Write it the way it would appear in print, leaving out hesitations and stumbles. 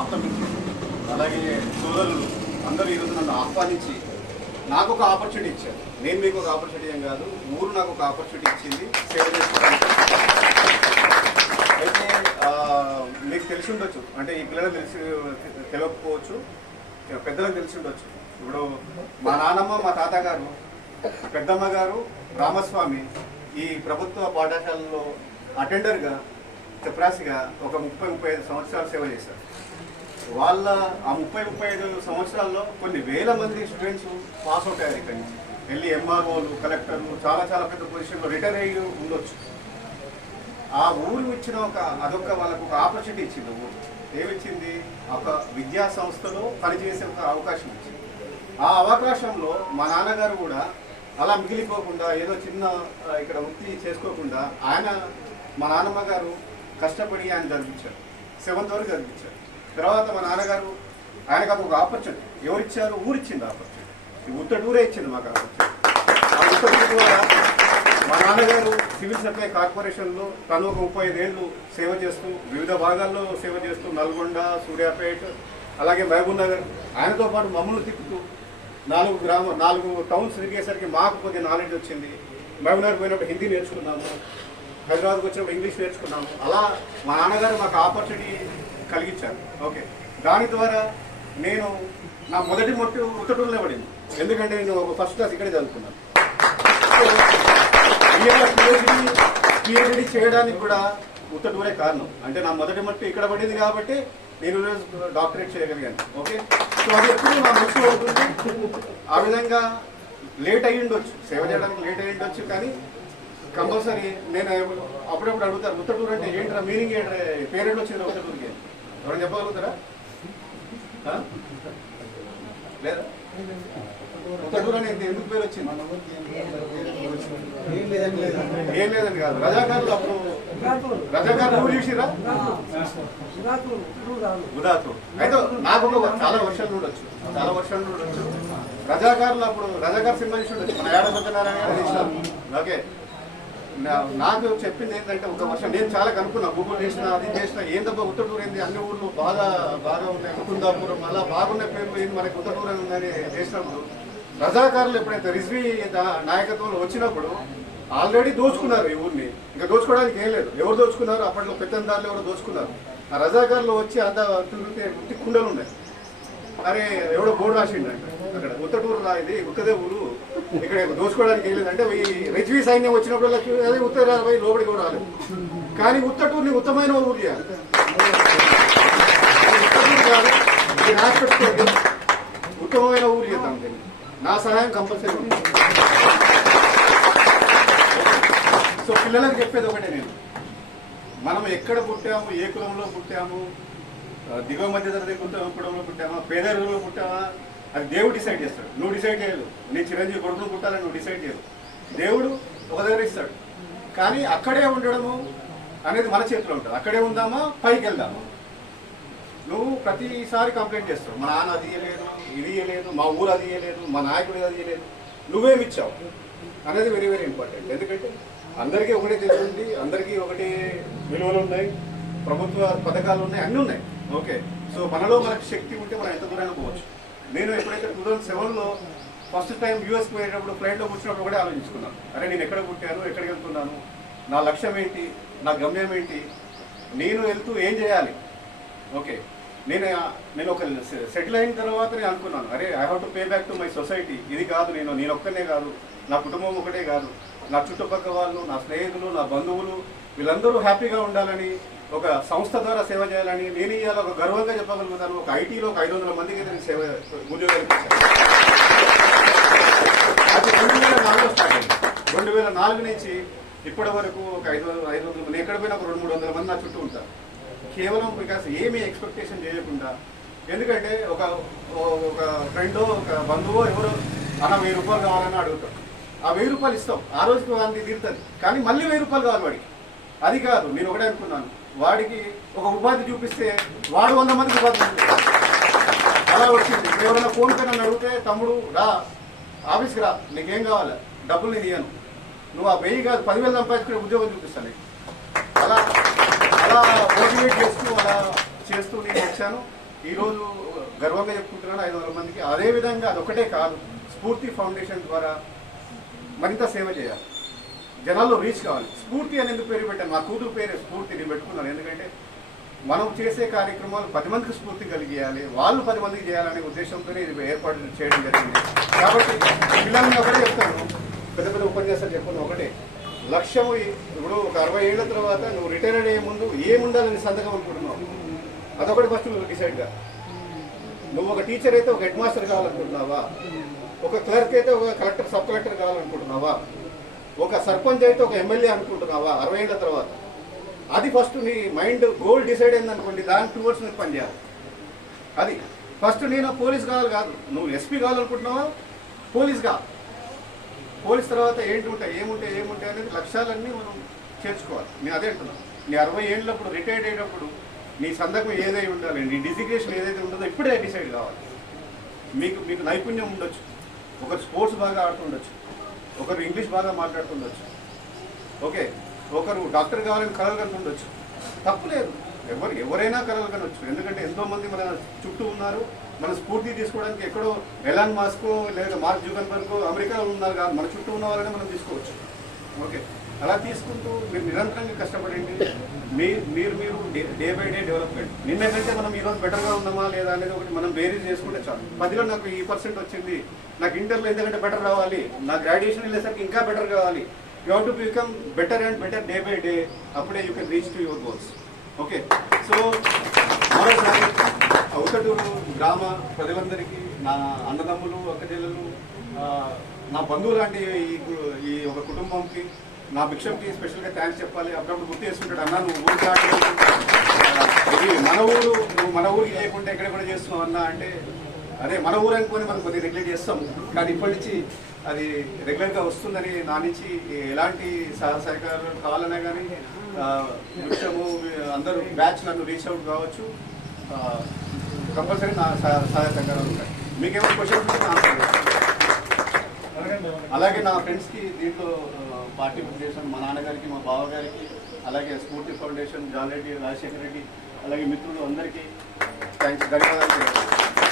ఆక్రమించారు. అలాగే సోదరులు అందరూ ఈరోజు నన్ను ఆహ్వానించి నాకు ఒక ఆపర్చునిటీ ఇచ్చారు. నేను మీకు ఒక ఆపర్చునిటీ ఏం కాదు, ఊరు నాకు ఒక ఆపర్చునిటీ ఇచ్చింది సేవ చేసుకోవడానికి. అయితే మీకు తెలిసి ఉండొచ్చు, అంటే ఈ పిల్లలకు తెలియకపోవచ్చు, పెద్దలకు తెలిసి ఉండొచ్చు. ఇప్పుడు మా నాన్నమ్మ, మా తాతగారు, పెద్దమ్మ గారు రామస్వామి ఈ ప్రభుత్వ పాఠశాలలో అటెండర్గా చపరాసిగా ఒక 30-35 సంవత్సరాలు సేవ చేశారు. వాళ్ళ ఆ 30-35 సంవత్సరాల్లో కొన్ని వేల మంది స్టూడెంట్స్ పాస్ అవుట్ అయ్యారు. ఇక్కడి నుంచి వెళ్ళి ఎంఆర్ఓలు, కలెక్టర్లు, చాలా చాలా పెద్ద పొజిషన్లో రిటైర్ అయ్యి ఉండొచ్చు. ఆ ఊరు ఇచ్చిన అదొక వాళ్ళకు ఒక ఆపర్చునిటీ ఇచ్చింది. ఊరు ఏమిచ్చింది? ఒక విద్యా సంస్థలో పనిచేసే ఒక అవకాశం ఇచ్చింది. ఆ అవకాశంలో మా నాన్నగారు కూడా అలా మిగిలిపోకుండా ఏదో చిన్న ఇక్కడ వృత్తి చేసుకోకుండా మా నాన్నమ్మ గారు కష్టపడి ఆయన జరిపించారు. 7th వరకు జరిపించారు. తర్వాత మా నాన్నగారు ఆయనకు ఒక ఆపర్చునిటీ ఎవరిచ్చారు? ఊరిచ్చింది ఆపర్చునిటీ. ఈ ఉత్తటూరే ఇచ్చింది మాకు ఆపర్చునిటీ. ఆ ఉత్తటూరు ద్వారా మా నాన్నగారు సివిల్ సప్లై కార్పొరేషన్లో తను ఒక 35 ఏళ్ళు సేవ చేస్తూ వివిధ భాగాల్లో సేవ చేస్తూ నల్గొండ, సూర్యాపేట, అలాగే మహబూబ్ నగర్ ఆయనతో పాటు మమ్మల్ని తిప్పుతూ 4 టౌన్స్ తిరిగేసరికి మాకు కొద్దిగా నాలెడ్జ్ వచ్చింది. మహబూబ్ నగర్ పోయినప్పుడు హిందీ నేర్చుకున్నాము, హైదరాబాద్కి వచ్చినప్పుడు ఇంగ్లీష్ నేర్చుకున్నాము. అలా మా నాన్నగారు మాకు ఆపర్చునిటీ కలిగించారు. ఓకే, దాని ద్వారా నేను నా మొదటి మొట్టు ఉత్తటూరులో పడింది. ఎందుకంటే నేను ఫస్ట్ క్లాస్ ఇక్కడే చదువుకున్నాను. పిహెచ్డి చేయడానికి కూడా ఉత్తటూరే కారణం. అంటే నా మొదటి మట్టు ఇక్కడ పడింది కాబట్టి నేను డాక్టరేట్ చేయగలిగాను. ఓకే, సో అది ఎప్పుడు నా మనసు అవుతుంది. ఆ విధంగా లేట్ అయ్యి ఉండొచ్చు, సేవ చేయడానికి లేట్ అయ్యి ఉండొచ్చు, కానీ కంపల్సరీ నేను అప్పుడప్పుడు అడుగుతారు ఉత్తటూరు అంటే ఏంట్రా, మీనింగ్ ఏంట్రా, పేరెంట్ వచ్చింది ఉత్తటూరుకి, ఎవరైనా చెప్పగలుగుతారా? లేదా? ఉత్తటూరు అనేది ఎందుకు పేరు వచ్చింది? ఏం లేదండి కాదు, రజాకారులు అప్పుడు రజాకారులు ఊరు చూసిరా గుదాతు. అయితే నాకు చాలా వర్షాలు ఉండొచ్చు, రజాకారులు అప్పుడు రజాకారు సినిమా చూసి ఉండొచ్చు, మన ఏడ సత్యనారాయణ గారు. ఓకే, నాకు చెప్పింది ఏంటంటే ఒక వర్షం నేను చాలా కనుక్కున్నా, గూగుల్ చేసిన, అది చేసిన, ఏందబ్బా ఉత్తటూరు ఏంది, అన్ని ఊర్లు బాగా ఉన్నాయి, ముకుందాపురం అలా బాగున్న పేర్లు ఏంది మనకి ఉత్తటూరు అని ఉందని చేసినప్పుడు రజాకారులు ఎప్పుడైతే రిజ్వీ నాయకత్వంలో వచ్చినప్పుడు ఆల్రెడీ దోచుకున్నారు ఈ ఊరిని. ఇంకా దోచుకోవడానికి ఏం లేదు. ఎవరు దోచుకున్నారు? అప్పట్లో పెత్తందారులు ఎవరు దోచుకున్నారు. ఆ రజాకారులు వచ్చి అంత ఉత్తి కుండలు ఉన్నాయి. అరే ఎవడో బోర్డు రాసిండంటే అక్కడ ఉత్తటూరు ఇది ఉత్తదే ఊరు, ఇక్కడ దోచుకోవడానికి ఏం లేదంటే ఈ రిజ్వీ సైన్యం వచ్చినప్పుడు అదే ఉత్తర పోయి లోపలికి కూడా రాలేదు. కానీ ఉత్తటూరుని ఉత్తమైన ఊరు చేయాలి. ఉత్తటూరు కాదు, ఉత్తమమైన ఊరు చేద్దాం. నా సహాయం కంపల్సరీ ఉంది. సో పిల్లలకు చెప్పేది ఒకటే, నేను మనం ఎక్కడ పుట్టాము, ఏ కులంలో పుట్టాము, దిగువ మధ్య తరగతి కులంలో పుట్టామా, పేదరికంలో పుట్టామా, అది దేవుడు డిసైడ్ చేస్తాడు. నువ్వు డిసైడ్ చేయదు. నేను చిరంజీవి కొడుకును పుట్టాలని నువ్వు డిసైడ్ చేయదు. దేవుడు ఒక దగ్గర ఇస్తాడు. కానీ అక్కడే ఉండడము అనేది మన చేతిలో ఉంటుంది. అక్కడే ఉందామా, పైకి వెళ్దామా. నువ్వు ప్రతిసారి కంప్లైంట్ చేస్తావు, మా నాన్న అది ఇవ్వలేదు, ఇది ఇవ్వలేదు, మా ఊరు అది ఇవ్వలేదు, మా నాయకుడు అది ఇవ్వలేదు, నువ్వేమిచ్చావు అనేది వెరీ వెరీ ఇంపార్టెంట్. ఎందుకంటే అందరికీ ఒకటే తెలుస్తుంది, అందరికీ ఒకటే విలువలు ఉన్నాయి, ప్రభుత్వ పథకాలు ఉన్నాయి, అన్నీ ఉన్నాయి. ఓకే, సో మనలో మనకు శక్తి ఉంటే మనం ఎంత దూరంగా పోవచ్చు. నేను ఎప్పుడైతే 2007లో ఫస్ట్ టైం యూఎస్కి పోయేటప్పుడు ఫ్లైట్లో కూర్చున్నప్పుడు కూడా ఆలోచించుకున్నాను, అరే నేను ఎక్కడ పుట్టాను, ఎక్కడికి వెళ్తున్నాను, నా లక్ష్యం ఏంటి, నా గమ్యం ఏంటి, నేను వెళ్తూ ఏం చేయాలి. ఓకే, నేను ఒక సెటిల్ అయిన తర్వాత నేను అనుకున్నాను, అరే I have to pay back to my society. ఇది కాదు, నేను ఒక్కనే కాదు, నా కుటుంబం ఒకటే కాదు, నా చుట్టుపక్కల వాళ్ళు, నా స్నేహితులు, నా బంధువులు వీళ్ళందరూ హ్యాపీగా ఉండాలని, ఒక సంస్థ ద్వారా సేవ చేయాలని నేను ఇవాళ ఒక గర్వంగా చెప్పగలుగుతాను. ఒక ఐటీలో ఒక 500 మందికి అయితే నేను సేవ ఉద్యోగాలు ఇచ్చాను. అది 2004లో స్టార్ట్ అయింది. 2004 నుంచి ఇప్పటి వరకు ఒక 500 నేను ఎక్కడ పోయినా ఒక 200-300 మంది నా చుట్టూ ఉంటారు. కేవలం బికాస్ ఏమీ ఎక్స్పెక్టేషన్ చేయకుండా. ఎందుకంటే ఒక ఫ్రెండో, ఒక బంధువో ఎవరో అన్న 1000 రూపాయలు కావాలని అడుగుతాం. ఆ 1000 రూపాయలు ఇస్తాం, ఆ రోజుకి వాడిని తీరుతుంది. కానీ మళ్ళీ 1000 రూపాయలు కావాలి వాడికి. అది కాదు, నేను ఒకటే అనుకున్నాను, వాడికి ఒక ఉపాధి చూపిస్తే వాడు 100 మందికి ఉపాధి చూపిస్తాడు. అలా వచ్చింది. ఎవరైనా ఫోన్ పే నన్ను అడిగితే, తమ్ముడు రా ఆఫీస్కి రా, నీకేం కావాలి, డబ్బులు నేను ఇయ్యను, నువ్వు ఆ 1000 కాదు 10,000 సంపాదించుకునే ఉద్యోగం చూపిస్తాను నీకు. అలా మోటివేట్ చేస్తూ నేను వచ్చాను. ఈరోజు గర్వంగా చెప్పుకుంటున్నాను 500 మందికి. అదేవిధంగా అదొకటే కాదు, స్ఫూర్తి ఫౌండేషన్ ద్వారా మరింత సేవ చేయాలి, జనాల్లో రీచ్ కావాలి. స్ఫూర్తి అని ఎందుకు పేరు పెట్టాను? మా కూతురు పేరే స్ఫూర్తి నేను పెట్టుకున్నాను. ఎందుకంటే మనం చేసే కార్యక్రమాలు 10 మందికి స్ఫూర్తి కలిగియాలి, వాళ్ళు 10 మందికి చేయాలనే ఉద్దేశంతోనే ఇది ఏర్పాటు చేయడం జరిగింది. కాబట్టి పిల్లల్ని ఒకటే చెప్తాను, పెద్ద పెద్ద ఉపన్యాసాలు చెప్పను ఒకటే లక్ష్యము. ఇప్పుడు ఒక 60 ఏళ్ల తర్వాత నువ్వు రిటైర్ అయ్యే ముందు ఏముండాలని సంతకం అనుకుంటున్నావు, అదొకటి ఫస్ట్ నువ్వు డిసైడ్గా. నువ్వు ఒక టీచర్ అయితే ఒక హెడ్ మాస్టర్ కావాలనుకుంటున్నావా, ఒక క్లర్క్ అయితే ఒక కలెక్టర్ సబ్ కలెక్టర్ కావాలనుకుంటున్నావా, ఒక సర్పంచ్ అయితే ఒక ఎమ్మెల్యే అనుకుంటున్నావా 60 ఏళ్ల తర్వాత? అది ఫస్ట్ నీ మైండ్ గోల్ డిసైడ్ అయిందనుకోండి, దాని టువర్డ్స్ నువ్వు పనిచేయాలి. అది ఫస్ట్. నేను పోలీస్ కాదు, నువ్వు ఎస్పీ కావాలనుకుంటున్నావా పోలీస్గా. పోలీస్ తర్వాత ఏముంటాయి అనేది లక్ష్యాలన్నీ మనం చేర్చుకోవాలి. నేను అదే అంటున్నాను, నీ 60 ఏళ్ళప్పుడు రిటైర్డ్ అయ్యేటప్పుడు నీ సందర్భం ఏదై ఉండాలి, నీ డిజిగ్నేషన్ ఏదైతే ఉంటుందో ఇప్పుడే డిసైడ్ కావాలి. మీకు నైపుణ్యం ఉండొచ్చు, ఒకరు స్పోర్ట్స్ బాగా ఆడుతుండొచ్చు, ఒకరు ఇంగ్లీష్ బాగా మాట్లాడుతుండొచ్చు, ఓకే, ఒకరు డాక్టర్ కావాలని కలలు కనుకుండొచ్చు, తప్పులేదు. ఎవరైనా కలలు కనొచ్చు. ఎందుకంటే ఎంతోమంది మన చుట్టూ ఉన్నారు. మన స్ఫూర్తి తీసుకోవడానికి ఎక్కడో ఎలాన్ మాస్కో లేదా మార్క్ జుకర్బర్గ్ అమెరికాలో ఉన్నారు కాదు, మన చుట్టూ ఉన్న వాళ్ళని మనం తీసుకోవచ్చు. ఓకే, అలా తీసుకుంటూ మీరు నిరంతరంగా కష్టపడండి. మీరు డే బై డే డెవలప్మెంట్. నిన్నకంటే మనం ఈరోజు బెటర్గా ఉన్నామా లేదా అనేది ఒకటి మనం బేరీజ్ చేసుకుంటే చాలు. 10లో నాకు ఈ % వచ్చింది, నాకు ఇంటర్లో ఎందుకంటే బెటర్ రావాలి, నా గ్రాడ్యుయేషన్ వెళ్ళేసరికి ఇంకా బెటర్ కావాలి. You have to become better and better day by day. అప్పుడే you can reach to your goals. Okay, so మరోసారి ఉత్తటూరు గ్రామ ప్రజలందరికీ, నా అన్నదమ్ములు అక్కచెల్లెలు, నా బంధువు లాంటి ఈ ఒక కుటుంబంకి, నా భిక్షంకి స్పెషల్గా థ్యాంక్స్ చెప్పాలి. అప్పుడప్పుడు గుర్తు చేసుకుంటాడు, అన్నా నువ్వు ఊరు దాటి ఇది మన ఊరు, నువ్వు మన ఊరికి లేకుండా ఎక్కడ కూడా చేస్తున్నావు అన్నా అంటే, అదే మన ఊరు అనుకొని మనం కొద్దిగా రెగ్యులేట్ చేస్తాం, కానీ ఇప్పటి నుంచి అది రెగ్యులర్గా వస్తుందని నా నుంచి ఎలాంటి సహకారాలు కావాలన్నా కానీ భిక్షము అందరూ బ్యాచ్ నన్ను రీచ్ అవుట్ కావచ్చు, కంపల్సరీ నా సహాయ సహకారాలు ఉంటాయి. మీకేమైనా క్వశ్చన్స్ ఉంటే ఆన్సర్ చేస్తాను. అలాగే నా ఫ్రెండ్స్కి దీంట్లో పార్టీ బుక్ చేశాను, మా నాన్నగారికి, మా బావగారికి, అలాగే స్ఫూర్తి ఫౌండేషన్, జాన్ రెడ్డి, రాజశేఖర్ రెడ్డి, అలాగే మిత్రులు అందరికీ థ్యాంక్స్, ధన్యవాదాలు.